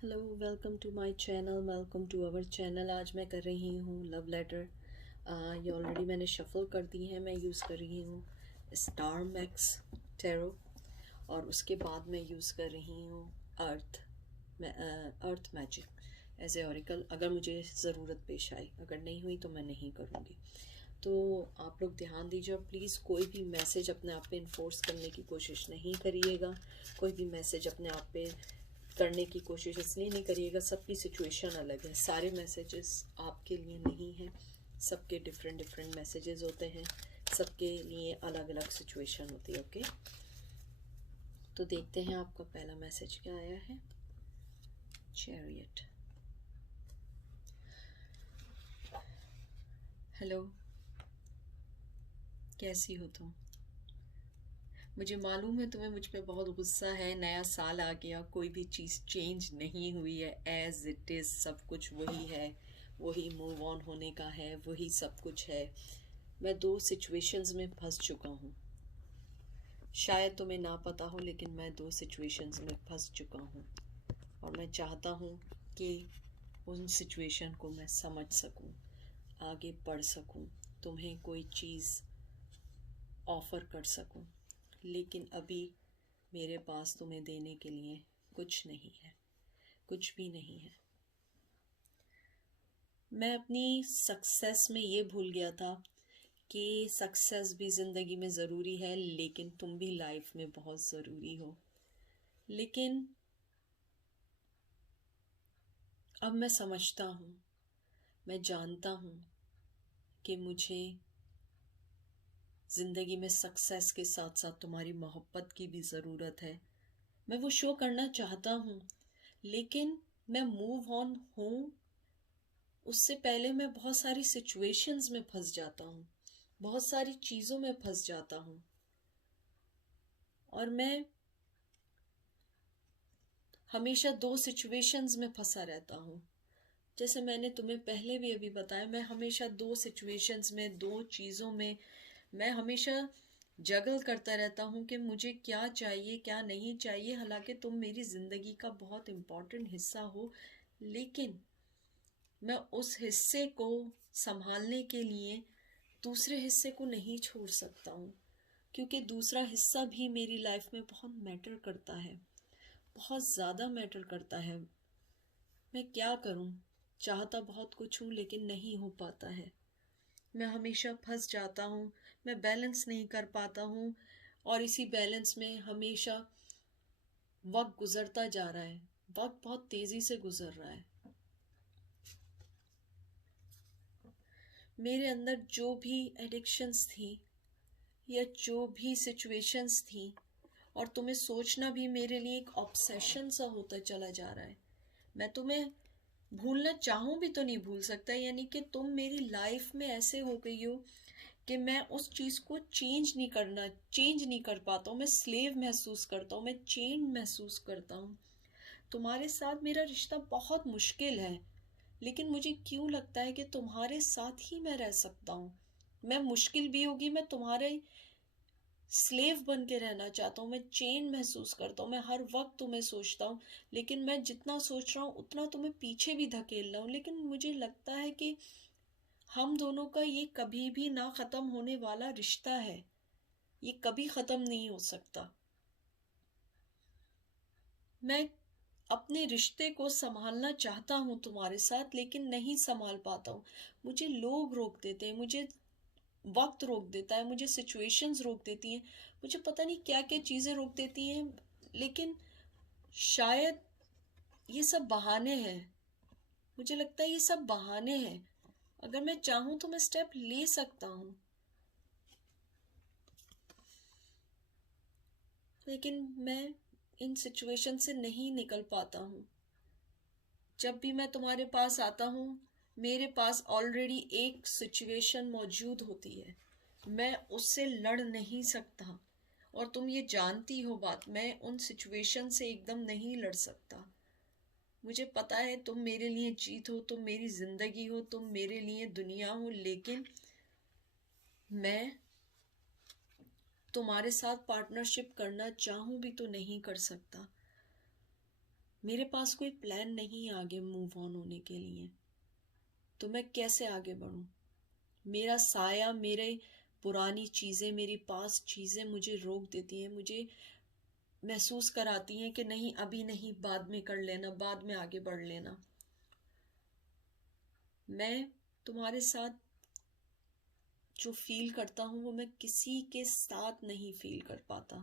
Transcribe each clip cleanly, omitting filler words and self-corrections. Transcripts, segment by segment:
Hello, welcome to my channel, welcome to our channel. आज मैं कर रही हूँ लव लेटर। ये ऑलरेडी मैंने शफल कर दी है। मैं यूज़ कर रही हूँ स्टार मैक्स टैरो और उसके बाद मैं यूज़ कर रही हूँ अर्थ मैजिक एज ए ऑरिकल। अगर मुझे ज़रूरत पेश आई, अगर नहीं हुई तो मैं नहीं करूँगी। तो आप लोग ध्यान दीजिए और प्लीज़ कोई भी मैसेज अपने आप पे इन्फोर्स करने की कोशिश नहीं करिएगा। कोई भी मैसेज अपने आप पे करने की कोशिश इसलिए नहीं करिएगा, सबकी सिचुएशन अलग है। सारे मैसेजेस आपके लिए नहीं हैं, सबके डिफरेंट डिफरेंट मैसेजेस होते हैं, सबके लिए अलग अलग सिचुएशन होती है। ओके, तो देखते हैं आपका पहला मैसेज क्या आया है। चैरियट। हेलो, कैसी हो तुम? मुझे मालूम है तुम्हें मुझ पे बहुत गुस्सा है। नया साल आ गया, कोई भी चीज़ चेंज नहीं हुई है, एज इट इज़ सब कुछ वही है, वही मूव ऑन होने का है, वही सब कुछ है। मैं दो सिचुएशंस में फंस चुका हूँ। शायद तुम्हें ना पता हो, लेकिन मैं दो सिचुएशंस में फंस चुका हूँ और मैं चाहता हूँ कि उन सिचुएशन को मैं समझ सकूँ, आगे बढ़ सकूँ, तुम्हें कोई चीज़ ऑफ़र कर सकूँ। लेकिन अभी मेरे पास तुम्हें देने के लिए कुछ नहीं है, कुछ भी नहीं है। मैं अपनी सक्सेस में ये भूल गया था कि सक्सेस भी ज़िंदगी में ज़रूरी है, लेकिन तुम भी लाइफ में बहुत ज़रूरी हो। लेकिन अब मैं समझता हूँ, मैं जानता हूँ कि मुझे ज़िंदगी में सक्सेस के साथ साथ तुम्हारी मोहब्बत की भी ज़रूरत है। मैं वो शो करना चाहता हूँ, लेकिन मैं मूव ऑन हूँ उससे पहले मैं बहुत सारी सिचुएशंस में फंस जाता हूँ, बहुत सारी चीज़ों में फंस जाता हूँ और मैं हमेशा दो सिचुएशंस में फंसा रहता हूँ। जैसे मैंने तुम्हें पहले भी अभी बताया, मैं हमेशा दो सिचुएशंस में, दो चीज़ों में मैं हमेशा जगल करता रहता हूँ कि मुझे क्या चाहिए क्या नहीं चाहिए। हालांकि तुम मेरी ज़िंदगी का बहुत इम्पोर्टेंट हिस्सा हो, लेकिन मैं उस हिस्से को संभालने के लिए दूसरे हिस्से को नहीं छोड़ सकता हूँ, क्योंकि दूसरा हिस्सा भी मेरी लाइफ में बहुत मैटर करता है, बहुत ज़्यादा मैटर करता है। मैं क्या करूँ? चाहता बहुत कुछ हूँ लेकिन नहीं हो पाता है। मैं हमेशा फंस जाता हूँ, मैं बैलेंस नहीं कर पाता हूँ और इसी बैलेंस में हमेशा वक्त गुजरता जा रहा है। वक्त बहुत तेज़ी से गुजर रहा है। मेरे अंदर जो भी एडिक्शंस थी या जो भी सिचुएशंस थी, और तुम्हें सोचना भी मेरे लिए एक ऑब्सेशन सा होता चला जा रहा है। मैं तुम्हें भूलना चाहूँ भी तो नहीं भूल सकता, यानी कि तुम मेरी लाइफ में ऐसे हो गई हो कि मैं उस चीज़ को चेंज नहीं कर पाता हूँ। मैं स्लेव महसूस करता हूँ, मैं चेन महसूस करता हूँ। तुम्हारे साथ मेरा रिश्ता बहुत मुश्किल है, लेकिन मुझे क्यों लगता है कि तुम्हारे साथ ही मैं रह सकता हूँ। मैं मुश्किल भी होगी, मैं तुम्हारे स्लेव बन के रहना चाहता हूँ। मैं चेन महसूस करता हूँ, मैं हर वक्त तुम्हें सोचता हूँ, लेकिन मैं जितना सोच रहा हूँ उतना तुम्हें पीछे भी धकेल रहा हूँ। लेकिन मुझे लगता है कि हम दोनों का ये कभी भी ना ख़त्म होने वाला रिश्ता है, ये कभी ख़त्म नहीं हो सकता। मैं अपने रिश्ते को संभालना चाहता हूँ तुम्हारे साथ, लेकिन नहीं संभाल पाता हूँ। मुझे लोग रोक देते हैं, मुझे वक्त रोक देता है, मुझे सिचुएशंस रोक देती हैं, मुझे पता नहीं क्या क्या चीज़ें रोक देती हैं। लेकिन शायद ये सब बहाने हैं। मुझे लगता है ये सब बहाने हैं। अगर मैं चाहूँ तो मैं स्टेप ले सकता हूँ, लेकिन मैं इन सिचुएशन से नहीं निकल पाता हूँ। जब भी मैं तुम्हारे पास आता हूँ, मेरे पास ऑलरेडी एक सिचुएशन मौजूद होती है, मैं उससे लड़ नहीं सकता। और तुम ये जानती हो बात, मैं उन सिचुएशन से एकदम नहीं लड़ सकता। मुझे पता है तुम मेरे लिए जीत हो, तुम मेरी ज़िंदगी हो, तुम मेरे लिए दुनिया हो, लेकिन मैं तुम्हारे साथ पार्टनरशिप करना चाहूँ भी तो नहीं कर सकता। मेरे पास कोई प्लान नहीं है आगे मूव ऑन होने के लिए, तो मैं कैसे आगे बढ़ूं? मेरा साया, मेरे पुरानी चीज़ें, मेरी पास चीज़ें मुझे रोक देती हैं, मुझे महसूस कराती हैं कि नहीं अभी नहीं, बाद में कर लेना, बाद में आगे बढ़ लेना। मैं तुम्हारे साथ जो फील करता हूँ वो मैं किसी के साथ नहीं फील कर पाता।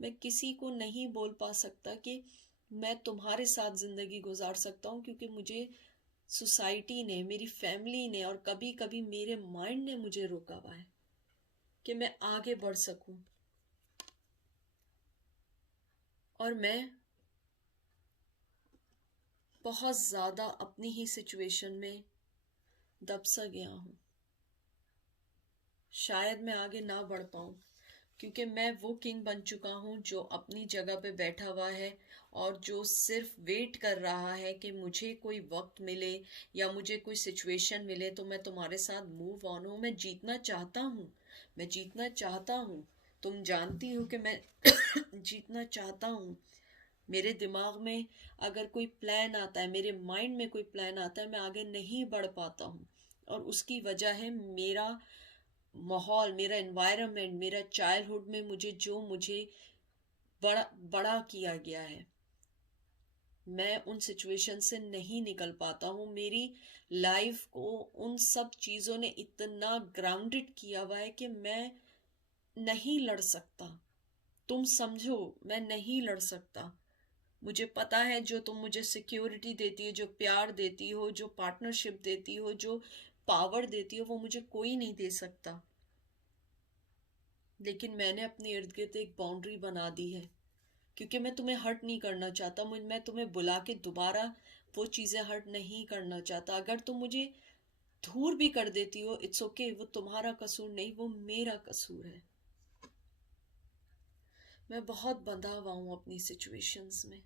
मैं किसी को नहीं बोल पा सकता कि मैं तुम्हारे साथ जिंदगी गुजार सकता हूँ, क्योंकि मुझे सोसाइटी ने, मेरी फैमिली ने और कभी कभी मेरे माइंड ने मुझे रोका हुआ है कि मैं आगे बढ़ सकूं। और मैं बहुत ज़्यादा अपनी ही सिचुएशन में दब सा गया हूँ। शायद मैं आगे ना बढ़ पाऊँ, क्योंकि मैं वो किंग बन चुका हूँ जो अपनी जगह पे बैठा हुआ है और जो सिर्फ वेट कर रहा है कि मुझे कोई वक्त मिले या मुझे कोई सिचुएशन मिले तो मैं तुम्हारे साथ मूव ऑन हूँ। मैं जीतना चाहता हूँ, मैं जीतना चाहता हूँ। तुम जानती हो कि मैं जीतना चाहता हूँ। मेरे दिमाग में अगर कोई प्लान आता है, मेरे माइंड में कोई प्लान आता है, मैं आगे नहीं बढ़ पाता हूँ। और उसकी वजह है मेरा माहौल, मेरा एनवायरनमेंट, मेरा चाइल्डहुड में मुझे बड़ा बड़ा किया गया है। मैं उन सिचुएशन से नहीं निकल पाता हूँ। मेरी लाइफ को उन सब चीज़ों ने इतना ग्राउंडेड किया हुआ है कि मैं नहीं लड़ सकता। तुम समझो, मैं नहीं लड़ सकता। मुझे पता है जो तुम मुझे सिक्योरिटी देती हो, जो प्यार देती हो, जो पार्टनरशिप देती हो, जो पावर देती हो, वो मुझे कोई नहीं दे सकता। लेकिन मैंने अपने इर्द गिर्द एक बाउंड्री बना दी है, क्योंकि मैं तुम्हें हर्ट नहीं करना चाहता। मैं तुम्हें बुला के दोबारा वो चीज़ें हर्ट नहीं करना चाहता। अगर तुम मुझे दूर भी कर देती हो, इट्स ओके, वो तुम्हारा कसूर नहीं, वो मेरा कसूर है। मैं बहुत बंधा हुआ हूँ अपनी सिचुएशंस में।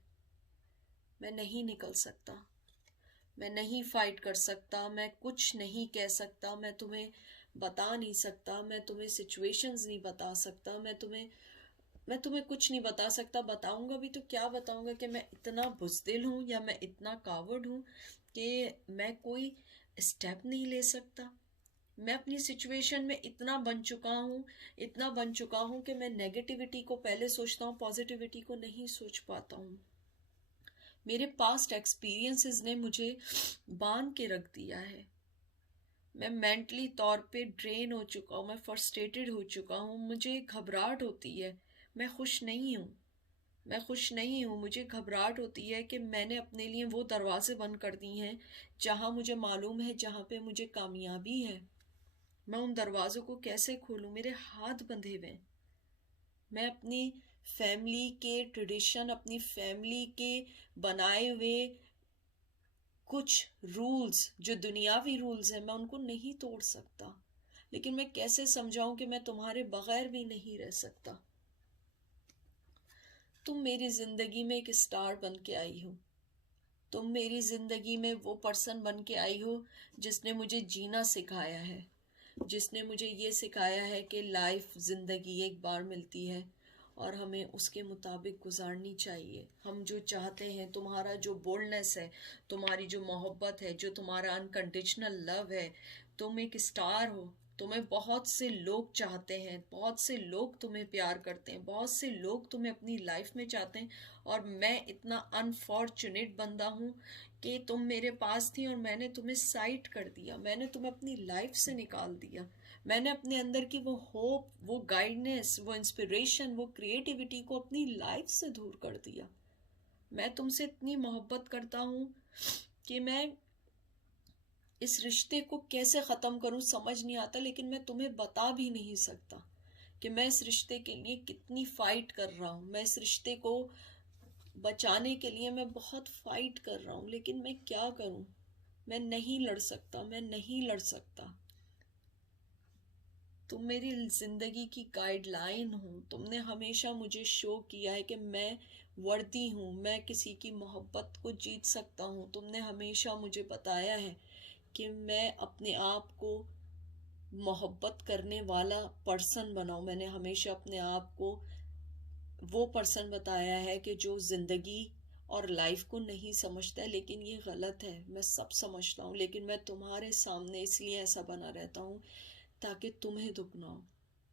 मैं नहीं निकल सकता, मैं नहीं फाइट कर सकता, मैं कुछ नहीं कह सकता, मैं तुम्हें बता नहीं सकता, मैं तुम्हें सिचुएशंस नहीं बता सकता, मैं तुम्हें कुछ नहीं बता सकता। बताऊंगा भी तो क्या बताऊंगा कि मैं इतना बुज़दिल हूँ या मैं इतना कावर्ड हूँ कि मैं कोई स्टेप नहीं ले सकता। मैं अपनी सिचुएशन में इतना बन चुका हूँ, इतना बन चुका हूँ कि मैं नेगेटिविटी को पहले सोचता हूँ, पॉजिटिविटी को नहीं सोच पाता हूँ। मेरे पास्ट एक्सपीरियंसेस ने मुझे बांध के रख दिया है। मैं मेंटली तौर पे ड्रेन हो चुका हूँ, मैं फ्रस्ट्रेटेड हो चुका हूँ, मुझे घबराहट होती है। मैं खुश नहीं हूँ, मैं खुश नहीं हूँ। मुझे घबराहट होती है कि मैंने अपने लिए वो दरवाजे बंद कर दिए हैं जहाँ मुझे मालूम है जहाँ पे मुझे कामयाबी है। मैं उन दरवाज़ों को कैसे खोलूँ? मेरे हाथ बंधे हुए हैं। मैं अपनी फैमिली के ट्रेडिशन, अपनी फैमिली के बनाए हुए कुछ रूल्स, जो दुनियावी रूल्स हैं, मैं उनको नहीं तोड़ सकता। लेकिन मैं कैसे समझाऊं कि मैं तुम्हारे बगैर भी नहीं रह सकता। तुम मेरी जिंदगी में एक स्टार बन के आई हो। तुम मेरी जिंदगी में वो पर्सन बन के आई हो जिसने मुझे जीना सिखाया है, जिसने मुझे ये सिखाया है कि लाइफ, जिंदगी एक बार मिलती है और हमें उसके मुताबिक गुजारनी चाहिए। हम जो चाहते हैं, तुम्हारा जो बोल्डनेस है, तुम्हारी जो मोहब्बत है, जो तुम्हारा अनकंडीशनल लव है, तुम एक स्टार हो। तुम्हें बहुत से लोग चाहते हैं, बहुत से लोग तुम्हें प्यार करते हैं, बहुत से लोग तुम्हें अपनी लाइफ में चाहते हैं। और मैं इतना अनफॉर्चुनेट बंदा हूँ कि तुम मेरे पास थी और मैंने तुम्हें साइड कर दिया, मैंने तुम्हें अपनी लाइफ से निकाल दिया। मैंने अपने अंदर की वो होप, वो गाइडनेस, वो इंस्पिरेशन, वो क्रिएटिविटी को अपनी लाइफ से दूर कर दिया। मैं तुमसे इतनी मोहब्बत करता हूँ कि मैं इस रिश्ते को कैसे ख़त्म करूँ समझ नहीं आता, लेकिन मैं तुम्हें बता भी नहीं सकता कि मैं इस रिश्ते के लिए कितनी फ़ाइट कर रहा हूँ। मैं इस रिश्ते को बचाने के लिए मैं बहुत फ़ाइट कर रहा हूँ, लेकिन मैं क्या करूँ? मैं नहीं लड़ सकता, मैं नहीं लड़ सकता। तुम मेरी ज़िंदगी की गाइडलाइन हो। तुमने हमेशा मुझे शो किया है कि मैं वर्दी हूँ, मैं किसी की मोहब्बत को जीत सकता हूँ। तुमने हमेशा मुझे बताया है कि मैं अपने आप को मोहब्बत करने वाला पर्सन बनाऊँ। मैंने हमेशा अपने आप को वो पर्सन बताया है कि जो ज़िंदगी और लाइफ को नहीं समझता है, लेकिन ये गलत है। मैं सब समझता हूँ, लेकिन मैं तुम्हारे सामने इसलिए ऐसा बना रहता हूँ ताकि तुम्हें दुख ना हो।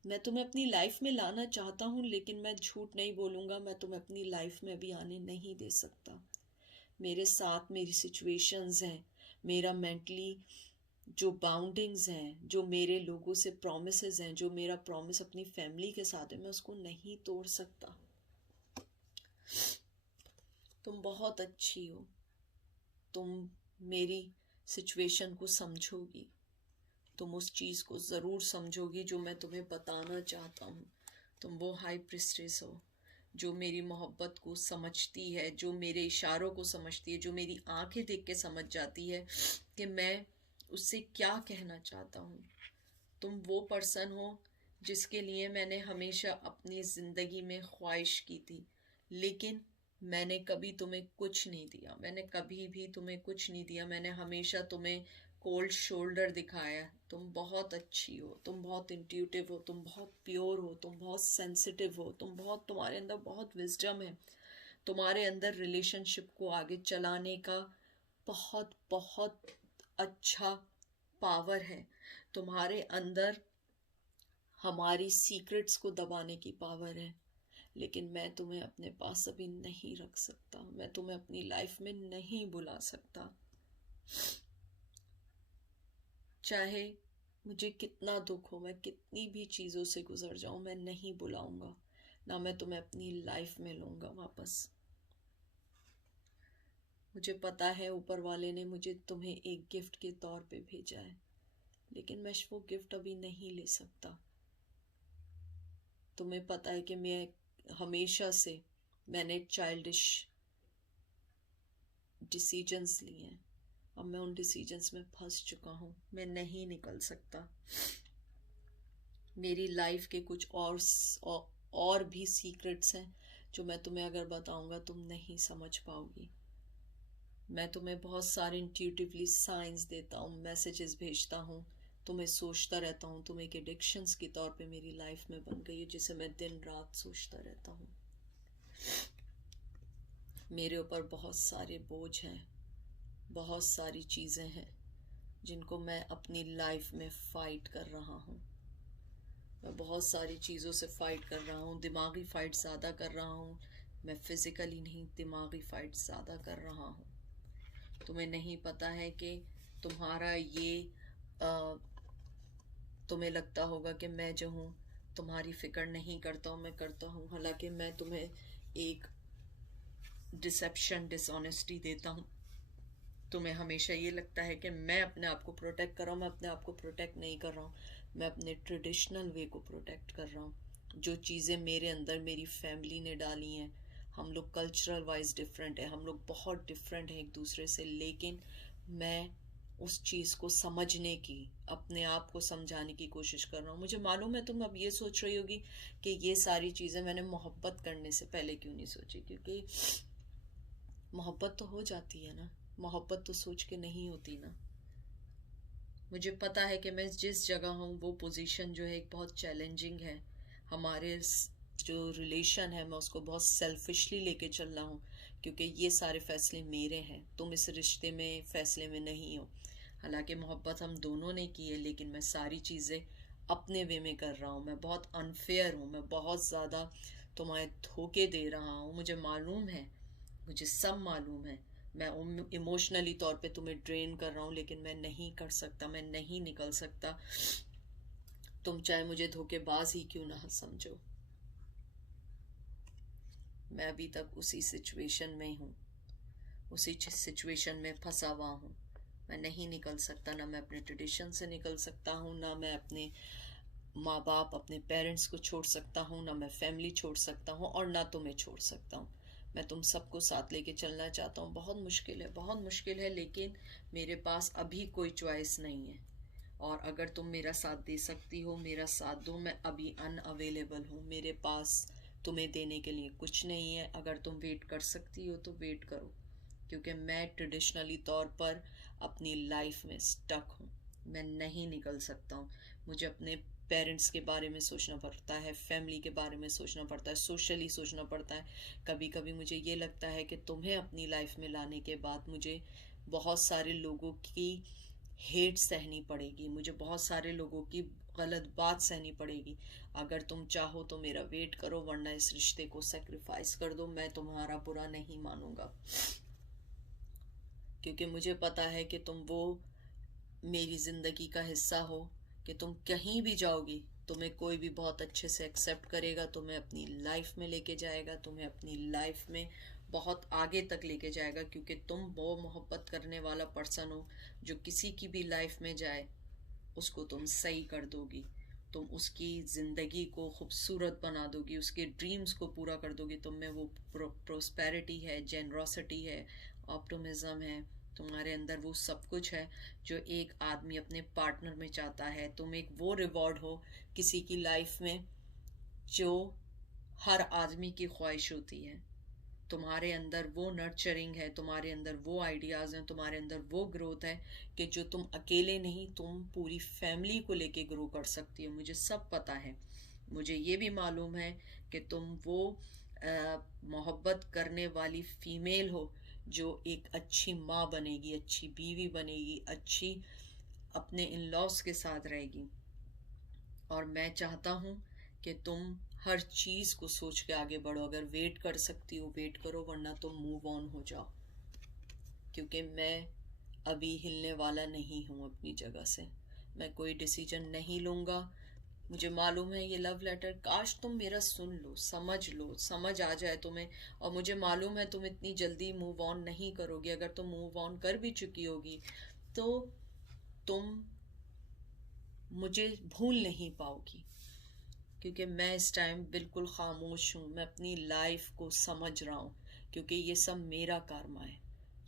मैं तुम्हें अपनी लाइफ में लाना चाहता हूँ, लेकिन मैं झूठ नहीं बोलूँगा, मैं तुम्हें अपनी लाइफ में भी आने नहीं दे सकता। मेरे साथ मेरी सिचुएशंस हैं, मेरा मेंटली जो बाउंडिंग्स हैं, जो मेरे लोगों से प्रॉमिसेस हैं, जो मेरा प्रॉमिस अपनी फैमिली के साथ है, मैं उसको नहीं तोड़ सकता। तुम बहुत अच्छी हो, तुम मेरी सिचुएशन को समझोगी, तुम उस चीज़ को ज़रूर समझोगी जो मैं तुम्हें बताना चाहता हूँ। तुम वो हाई प्रिस्टेस हो जो मेरी मोहब्बत को समझती है, जो मेरे इशारों को समझती है, जो मेरी आंखें देख के समझ जाती है कि मैं उससे क्या कहना चाहता हूँ। तुम वो पर्सन हो जिसके लिए मैंने हमेशा अपनी ज़िंदगी में ख्वाहिश की थी, लेकिन मैंने कभी तुम्हें कुछ नहीं दिया। मैंने कभी भी तुम्हें कुछ नहीं दिया। मैंने हमेशा तुम्हें कोल्ड शोल्डर दिखाया। तुम बहुत अच्छी हो, तुम बहुत इंट्यूटिव हो, तुम बहुत प्योर हो, तुम बहुत सेंसिटिव हो, तुम्हारे अंदर बहुत विजडम है। तुम्हारे अंदर रिलेशनशिप को आगे चलाने का बहुत बहुत अच्छा पावर है। तुम्हारे अंदर हमारी सीक्रेट्स को दबाने की पावर है, लेकिन मैं तुम्हें अपने पास अभी नहीं रख सकता। मैं तुम्हें अपनी लाइफ में नहीं बुला सकता। चाहे मुझे कितना दुख हो, मैं कितनी भी चीज़ों से गुजर जाऊं, मैं नहीं बुलाऊंगा, ना मैं तुम्हें अपनी लाइफ में लूंगा वापस। मुझे पता है ऊपर वाले ने मुझे तुम्हें एक गिफ्ट के तौर पे भेजा है, लेकिन मैं वो गिफ्ट अभी नहीं ले सकता। तुम्हें पता है कि मैं हमेशा से मैंने चाइल्डिश डिसीजंस लिए हैं। अब मैं उन डिसीजंस में फंस चुका हूँ, मैं नहीं निकल सकता। मेरी लाइफ के कुछ और भी सीक्रेट्स हैं जो मैं तुम्हें अगर बताऊंगा तुम नहीं समझ पाओगी। मैं तुम्हें बहुत सारे इंट्यूटिवली साइंस देता हूँ, मैसेजेस भेजता हूँ, तुम्हें सोचता रहता हूँ। तुम एक एडिक्शंस के तौर पे मेरी लाइफ में बन गई है, जिसे मैं दिन रात सोचता रहता हूँ। मेरे ऊपर बहुत सारे बोझ हैं, बहुत सारी चीज़ें हैं जिनको मैं अपनी लाइफ में फ़ाइट कर रहा हूँ। मैं बहुत सारी चीज़ों से फ़ाइट कर रहा हूँ, दिमागी फ़ाइट ज़्यादा कर रहा हूँ। मैं फिज़िकली नहीं, दिमागी फ़ाइट ज़्यादा कर रहा हूँ। तुम्हें नहीं पता है कि तुम्हारा ये तुम्हें लगता होगा कि मैं जो हूँ तुम्हारी फ़िक्र नहीं करता हूँ, मैं करता हूँ। हालांकि मैं तुम्हें एक डिसेप्शन, डिसऑनेस्टी देता हूँ। तुम्हें हमेशा ये लगता है कि मैं अपने आप को प्रोटेक्ट कर रहा हूँ, मैं अपने आप को प्रोटेक्ट नहीं कर रहा हूँ। मैं अपने ट्रेडिशनल वे को प्रोटेक्ट कर रहा हूँ। जो चीज़ें मेरे अंदर मेरी फैमिली ने डाली हैं, हम लोग कल्चरल वाइज डिफरेंट है, हम लोग बहुत डिफरेंट हैं एक दूसरे से, लेकिन मैं उस चीज़ को समझने की, अपने आप को समझाने की कोशिश कर रहा हूँ। मुझे मालूम है तुम अब ये सोच रही होगी कि ये सारी चीज़ें मैंने मोहब्बत करने से पहले क्यों नहीं सोची, क्योंकि मोहब्बत तो हो जाती है ना, मोहब्बत तो सोच के नहीं होती ना। मुझे पता है कि मैं जिस जगह हूँ वो पोजीशन जो है एक बहुत चैलेंजिंग है। हमारे जो रिलेशन है मैं उसको बहुत सेल्फिशली लेके चल रहा हूँ, क्योंकि ये सारे फैसले मेरे हैं, तुम इस रिश्ते में फैसले में नहीं हो। हालांकि मोहब्बत हम दोनों ने की है, लेकिन मैं सारी चीज़ें अपने वे में कर रहा हूँ। मैं बहुत अनफेयर हूँ, मैं बहुत ज़्यादा तुम्हें धोखे दे रहा हूँ, मुझे मालूम है, मुझे सब मालूम है। मैं इमोशनली तौर पे तुम्हें ड्रेन कर रहा हूँ, लेकिन मैं नहीं कर सकता, मैं नहीं निकल सकता। तुम चाहे मुझे धोखेबाज ही क्यों ना समझो, मैं अभी तक उसी सिचुएशन में हूँ, उसी सिचुएशन में फंसा हुआ हूँ। मैं नहीं निकल सकता, ना मैं अपने ट्रेडिशन से निकल सकता हूँ, ना मैं अपने माँ बाप, अपने पेरेंट्स को छोड़ सकता हूँ, ना मैं फैमिली छोड़ सकता हूँ, और ना तुम्हें छोड़ सकता हूँ। मैं तुम सबको साथ लेके चलना चाहता हूँ। बहुत मुश्किल है, बहुत मुश्किल है, लेकिन मेरे पास अभी कोई चॉइस नहीं है। और अगर तुम मेरा साथ दे सकती हो, मेरा साथ दो। मैं अभी अनअवेलेबल हूँ, मेरे पास तुम्हें देने के लिए कुछ नहीं है। अगर तुम वेट कर सकती हो तो वेट करो, क्योंकि मैं ट्रेडिशनली तौर पर अपनी लाइफ में स्टक हूँ, मैं नहीं निकल सकता हूँ। मुझे अपने पेरेंट्स के बारे में सोचना पड़ता है, फैमिली के बारे में सोचना पड़ता है, सोशली सोचना पड़ता है। कभी कभी मुझे ये लगता है कि तुम्हें अपनी लाइफ में लाने के बाद मुझे बहुत सारे लोगों की हेट सहनी पड़ेगी, मुझे बहुत सारे लोगों की गलत बात सहनी पड़ेगी। अगर तुम चाहो तो मेरा वेट करो, वरना इस रिश्ते को सेक्रीफाइस कर दो। मैं तुम्हारा बुरा नहीं मानूंगा, क्योंकि मुझे पता है कि तुम वो मेरी ज़िंदगी का हिस्सा हो कि तुम कहीं भी जाओगी तुम्हें कोई भी बहुत अच्छे से एक्सेप्ट करेगा, तुम्हें अपनी लाइफ में लेके जाएगा, तुम्हें अपनी लाइफ में बहुत आगे तक लेके जाएगा, क्योंकि तुम वो मोहब्बत करने वाला पर्सन हो जो किसी की भी लाइफ में जाए उसको तुम सही कर दोगी, तुम उसकी ज़िंदगी को खूबसूरत बना दोगी, उसके ड्रीम्स को पूरा कर दोगी। तुम में वो प्रोस्पेरिटी है, जेनरोसिटी है, ऑप्टिमिज्म है, तुम्हारे अंदर वो सब कुछ है जो एक आदमी अपने पार्टनर में चाहता है। तुम एक वो रिवॉर्ड हो किसी की लाइफ में जो हर आदमी की ख्वाहिश होती है। तुम्हारे अंदर वो नर्चरिंग है, तुम्हारे अंदर वो आइडियाज़ हैं, तुम्हारे अंदर वो ग्रोथ है कि जो तुम अकेले नहीं, तुम पूरी फैमिली को लेके ग्रो कर सकती हो। मुझे सब पता है, मुझे ये भी मालूम है कि तुम वो मोहब्बत करने वाली फीमेल हो जो एक अच्छी माँ बनेगी, अच्छी बीवी बनेगी, अच्छी अपने इन लॉज के साथ रहेगी। और मैं चाहता हूँ कि तुम हर चीज़ को सोच के आगे बढ़ो। अगर वेट कर सकती हो वेट करो, वरना तुम मूव ऑन हो जाओ, क्योंकि मैं अभी हिलने वाला नहीं हूँ अपनी जगह से। मैं कोई डिसीजन नहीं लूँगा। मुझे मालूम है ये लव लेटर, काश तुम मेरा सुन लो, समझ आ जाए तुम्हें। और मुझे मालूम है तुम इतनी जल्दी मूव ऑन नहीं करोगी। अगर तुम मूव ऑन कर भी चुकी होगी तो तुम मुझे भूल नहीं पाओगी, क्योंकि मैं इस टाइम बिल्कुल खामोश हूँ। मैं अपनी लाइफ को समझ रहा हूँ, क्योंकि ये सब मेरा कर्मा है,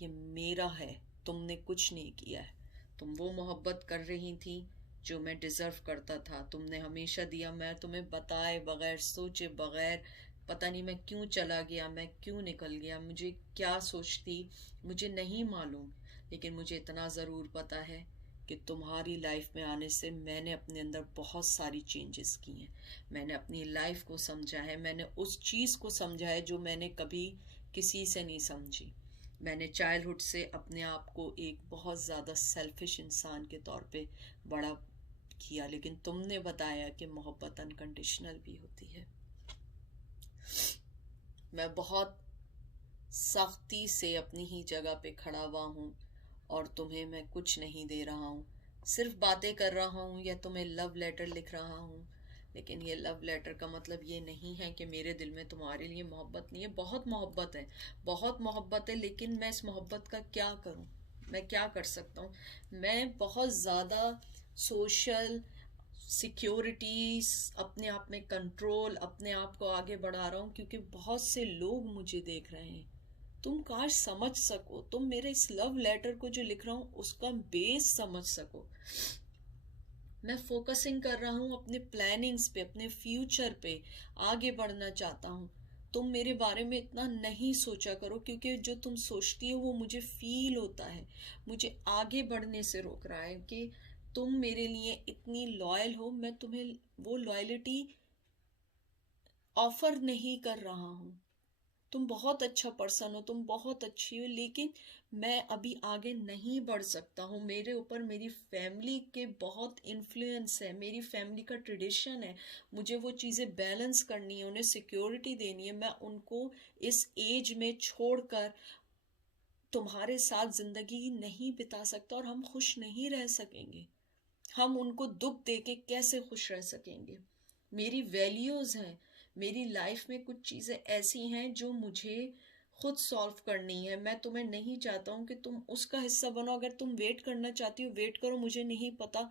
ये मेरा है, तुमने कुछ नहीं किया है। तुम वो मोहब्बत कर रही थी जो मैं डिज़र्व करता था, तुमने हमेशा दिया। मैं तुम्हें बताए बगैर, सोचे बगैर, पता नहीं मैं क्यों चला गया, मैं क्यों निकल गया, मुझे क्या सोचती मुझे नहीं मालूम। लेकिन मुझे इतना ज़रूर पता है कि तुम्हारी लाइफ में आने से मैंने अपने अंदर बहुत सारी चेंजेस की हैं। मैंने अपनी लाइफ को समझा है, मैंने उस चीज़ को समझा है जो मैंने कभी किसी से नहीं समझी। मैंने चाइल्डहुड से अपने आप को एक बहुत ज़्यादा सेल्फिश इंसान के तौर पे बड़ा किया, लेकिन तुमने बताया कि मोहब्बत अनकंडीशनल भी होती है। मैं बहुत सख्ती से अपनी ही जगह पे खड़ा हुआ हूँ और तुम्हें मैं कुछ नहीं दे रहा हूँ, सिर्फ बातें कर रहा हूँ या तुम्हें लव लेटर लिख रहा हूँ। लेकिन ये लव लेटर का मतलब ये नहीं है कि मेरे दिल में तुम्हारे लिए मोहब्बत नहीं है। बहुत मोहब्बत है, बहुत मोहब्बत है, लेकिन मैं इस मोहब्बत का क्या करूँ, मैं क्या कर सकता हूँ। मैं बहुत ज़्यादा सोशल सिक्योरिटीज, अपने आप में कंट्रोल, अपने आप को आगे बढ़ा रहा हूँ, क्योंकि बहुत से लोग मुझे देख रहे हैं। तुम काश समझ सको, तुम मेरे इस लव लेटर को जो लिख रहा हूँ उसका बेस समझ सको। मैं फोकसिंग कर रहा हूँ अपने प्लानिंग्स पे, अपने फ्यूचर पे आगे बढ़ना चाहता हूँ। तुम मेरे बारे में इतना नहीं सोचा करो, क्योंकि जो तुम सोचती हो वो मुझे फील होता है, मुझे आगे बढ़ने से रोक रहा है। कि तुम मेरे लिए इतनी लॉयल हो, मैं तुम्हें वो लॉयलिटी ऑफर नहीं कर रहा हूँ। तुम बहुत अच्छा पर्सन हो, तुम बहुत अच्छी हो, लेकिन मैं अभी आगे नहीं बढ़ सकता हूँ। मेरे ऊपर मेरी फैमिली के बहुत इन्फ्लुएंस है, मेरी फैमिली का ट्रेडिशन है, मुझे वो चीज़ें बैलेंस करनी है, उन्हें सिक्योरिटी देनी है। मैं उनको इस एज में छोड़कर तुम्हारे साथ ज़िंदगी नहीं बिता सकता, और हम खुश नहीं रह सकेंगे। हम उनको दुख दे के कैसे खुश रह सकेंगे। मेरी वैल्यूज़ हैं, मेरी लाइफ में कुछ चीज़ें ऐसी हैं जो मुझे खुद सॉल्व करनी है। मैं तुम्हें नहीं चाहता हूँ कि तुम उसका हिस्सा बनो। अगर तुम वेट करना चाहती हो वेट करो, मुझे नहीं पता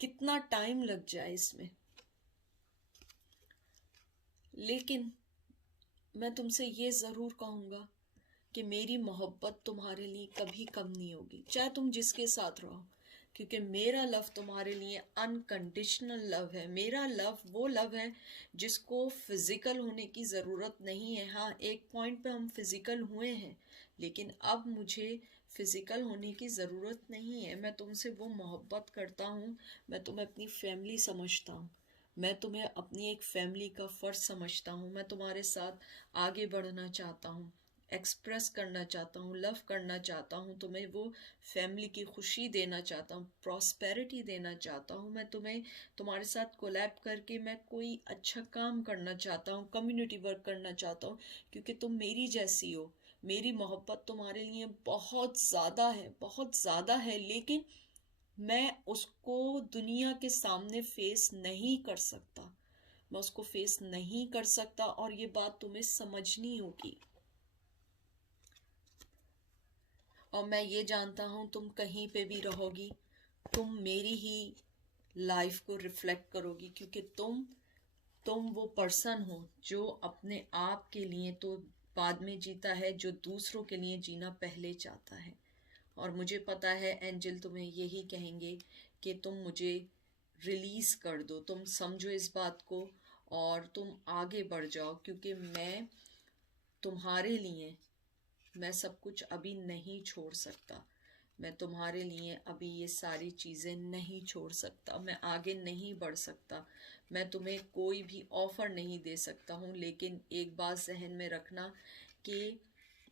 कितना टाइम लग जाए इसमें, लेकिन मैं तुमसे ये ज़रूर कहूँगा कि मेरी मोहब्बत तुम्हारे लिए कभी कम नहीं होगी, चाहे तुम जिसके साथ रहो, क्योंकि मेरा लव तुम्हारे लिए अनकंडीशनल लव है। मेरा लव वो लव है जिसको फिजिकल होने की ज़रूरत नहीं है। हाँ, एक पॉइंट पे हम फिजिकल हुए हैं, लेकिन अब मुझे फिजिकल होने की ज़रूरत नहीं है। मैं तुमसे वो मोहब्बत करता हूँ, मैं तुम्हें अपनी फैमिली समझता हूँ। मैं तुम्हें अपनी एक फैमिली का फ़र्ज समझता हूँ। मैं तुम्हारे साथ आगे बढ़ना चाहता हूँ, एक्सप्रेस करना चाहता हूँ, लव करना चाहता हूँ, तुम्हें वो फैमिली की खुशी देना चाहता हूँ, प्रॉस्पेरिटी देना चाहता हूँ। मैं तुम्हें तुम्हारे साथ कोलैब करके मैं कोई अच्छा काम करना चाहता हूँ, कम्युनिटी वर्क करना चाहता हूँ, क्योंकि तुम मेरी जैसी हो। मेरी मोहब्बत तुम्हारे लिए बहुत ज़्यादा है, बहुत ज़्यादा है, लेकिन मैं उसको दुनिया के सामने फेस नहीं कर सकता। मैं उसको फेस नहीं कर सकता, और ये बात तुम्हें समझनी होगी। और मैं ये जानता हूँ तुम कहीं पे भी रहोगी, तुम मेरी ही लाइफ को रिफ्लेक्ट करोगी, क्योंकि तुम वो पर्सन हो जो अपने आप के लिए तो बाद में जीता है, जो दूसरों के लिए जीना पहले चाहता है। और मुझे पता है एंजल तुम्हें यही कहेंगे कि तुम मुझे रिलीज कर दो, तुम समझो इस बात को और तुम आगे बढ़ जाओ, क्योंकि मैं तुम्हारे लिए मैं सब कुछ अभी नहीं छोड़ सकता। मैं तुम्हारे लिए अभी ये सारी चीज़ें नहीं छोड़ सकता, मैं आगे नहीं बढ़ सकता, मैं तुम्हें कोई भी ऑफ़र नहीं दे सकता हूँ। लेकिन एक बात जहन में रखना कि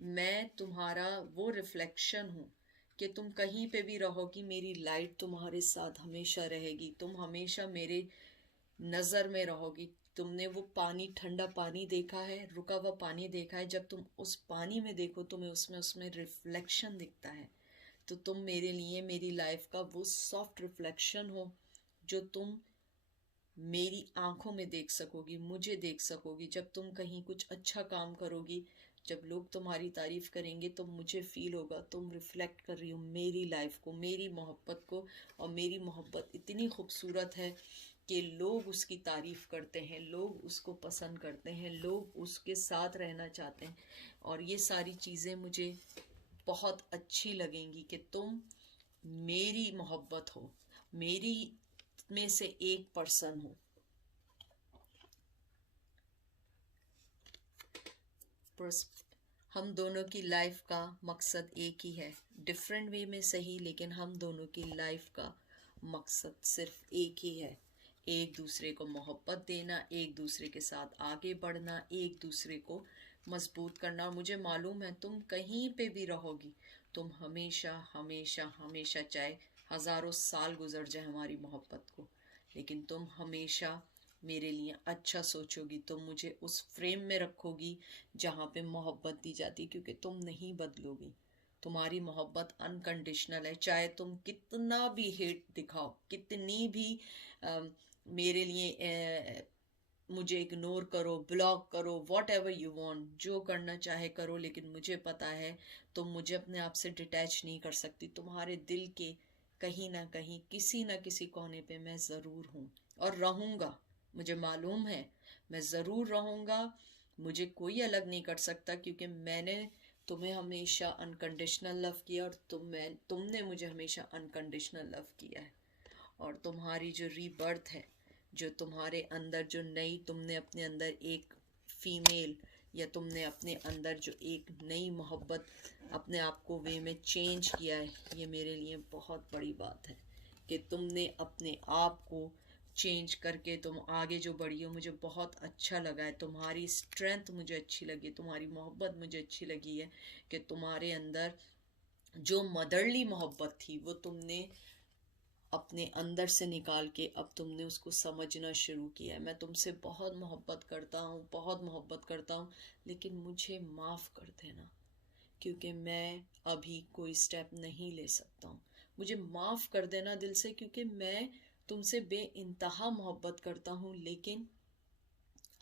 मैं तुम्हारा वो रिफ्लेक्शन हूँ, कि तुम कहीं पे भी रहोगी मेरी लाइट तुम्हारे साथ हमेशा रहेगी, तुम हमेशा मेरे नज़र में रहोगी। तुमने वो पानी, ठंडा पानी देखा है, रुका हुआ पानी देखा है, जब तुम उस पानी में देखो तुम्हें उसमें रिफ्लेक्शन दिखता है। तो तुम मेरे लिए मेरी लाइफ का वो सॉफ्ट रिफ्लेक्शन हो जो तुम मेरी आंखों में देख सकोगी, मुझे देख सकोगी। जब तुम कहीं कुछ अच्छा काम करोगी, जब लोग तुम्हारी तारीफ करेंगे, तो मुझे फील होगा तुम रिफ्लेक्ट कर रही हो मेरी लाइफ को, मेरी मोहब्बत को। और मेरी मोहब्बत इतनी खूबसूरत है कि लोग उसकी तारीफ करते हैं, लोग उसको पसंद करते हैं, लोग उसके साथ रहना चाहते हैं। और ये सारी चीज़ें मुझे बहुत अच्छी लगेंगी कि तुम मेरी मोहब्बत हो, मेरी में से एक पर्सन हो। हम दोनों की लाइफ का मकसद एक ही है, डिफरेंट वे में सही, लेकिन हम दोनों की लाइफ का मकसद सिर्फ एक ही है। एक दूसरे को मोहब्बत देना, एक दूसरे के साथ आगे बढ़ना, एक दूसरे को मजबूत करना। और मुझे मालूम है तुम कहीं पे भी रहोगी, तुम हमेशा हमेशा हमेशा, चाहे हज़ारों साल गुजर जाए हमारी मोहब्बत को, लेकिन तुम हमेशा मेरे लिए अच्छा सोचोगी, तुम मुझे उस फ्रेम में रखोगी जहाँ पे मोहब्बत दी जाती है, क्योंकि तुम नहीं बदलोगी। तुम्हारी मोहब्बत अनकंडीशनल है, चाहे तुम कितना भी हेट दिखाओ, कितनी भी मेरे लिए मुझे इग्नोर करो, ब्लॉक करो, वॉट एवर यू वॉन्ट, जो करना चाहे करो, लेकिन मुझे पता है तुम मुझे अपने आप से डिटैच नहीं कर सकती। तुम्हारे दिल के कहीं ना कहीं, किसी ना किसी कोने पे मैं ज़रूर हूँ और रहूँगा। मुझे मालूम है मैं ज़रूर रहूँगा, मुझे कोई अलग नहीं कर सकता, क्योंकि मैंने तुम्हें हमेशा अनकंडीशनल लव किया और तुमने मुझे हमेशा अनकंडीशनल लव किया है। और तुम्हारी जो रीबर्थ है, जो तुम्हारे अंदर जो नई, तुमने अपने अंदर एक फीमेल, या तुमने अपने अंदर जो एक नई मोहब्बत अपने आप को वे में चेंज किया है, ये मेरे लिए बहुत बड़ी बात है कि तुमने अपने आप को चेंज करके तुम आगे जो बढ़ी हो। मुझे बहुत अच्छा लगा है, तुम्हारी स्ट्रेंथ मुझे अच्छी लगी, तुम्हारी मोहब्बत मुझे अच्छी लगी है, कि तुम्हारे अंदर जो मदरली मोहब्बत थी वो तुमने अपने अंदर से निकाल के अब तुमने उसको समझना शुरू किया है। मैं तुमसे बहुत मोहब्बत करता हूँ, बहुत मोहब्बत करता हूँ, लेकिन मुझे माफ़ कर देना, क्योंकि मैं अभी कोई स्टेप नहीं ले सकता हूँ। मुझे माफ़ कर देना दिल से, क्योंकि मैं तुमसे बेइंतहा मोहब्बत करता हूँ, लेकिन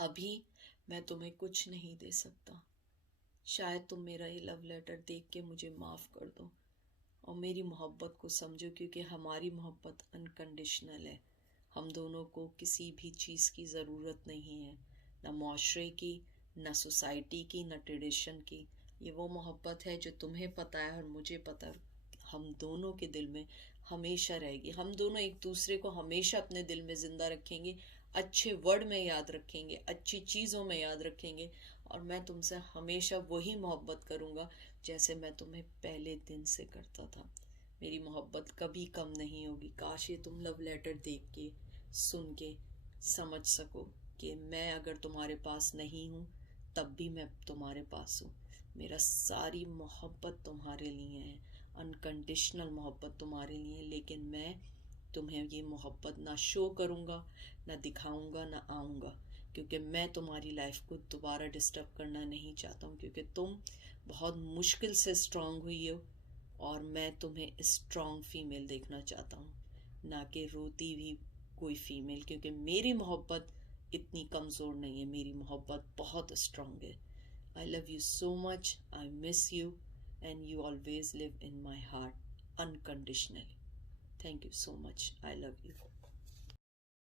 अभी मैं तुम्हें कुछ नहीं दे सकता। शायद तुम मेरा ये लव लेटर देख के मुझे माफ़ कर दो और मेरी मोहब्बत को समझो, क्योंकि हमारी मोहब्बत अनकंडीशनल है। हम दोनों को किसी भी चीज़ की ज़रूरत नहीं है, ना माशरे की, ना सोसाइटी की, ना ट्रेडिशन की। ये वो मोहब्बत है जो तुम्हें पता है और मुझे पता है, हम दोनों के दिल में हमेशा रहेगी। हम दोनों एक दूसरे को हमेशा अपने दिल में ज़िंदा रखेंगे, अच्छे वर्ड में याद रखेंगे, अच्छी चीज़ों में याद रखेंगे। और मैं तुमसे हमेशा वही मोहब्बत करूँगा जैसे मैं तुम्हें पहले दिन से करता था। मेरी मोहब्बत कभी कम नहीं होगी। काश ये तुम लव लेटर देख के, सुन के समझ सको कि मैं अगर तुम्हारे पास नहीं हूँ तब भी मैं तुम्हारे पास हूँ। मेरा सारी मोहब्बत तुम्हारे लिए है, अनकंडीशनल मोहब्बत तुम्हारे लिए, लेकिन मैं तुम्हें ये मोहब्बत ना शो करूँगा, ना दिखाऊँगा, ना आऊँगा, क्योंकि मैं तुम्हारी लाइफ को दोबारा डिस्टर्ब करना नहीं चाहता हूँ, क्योंकि तुम बहुत मुश्किल से स्ट्रांग हुई हो और मैं तुम्हें स्ट्रांग फीमेल देखना चाहता हूँ, ना कि रोती भी कोई फीमेल, क्योंकि मेरी मोहब्बत इतनी कमज़ोर नहीं है, मेरी मोहब्बत बहुत स्ट्रांग है। I love you so much, I miss you, and you always live in my heart unconditionally. Thank you so much, I love you.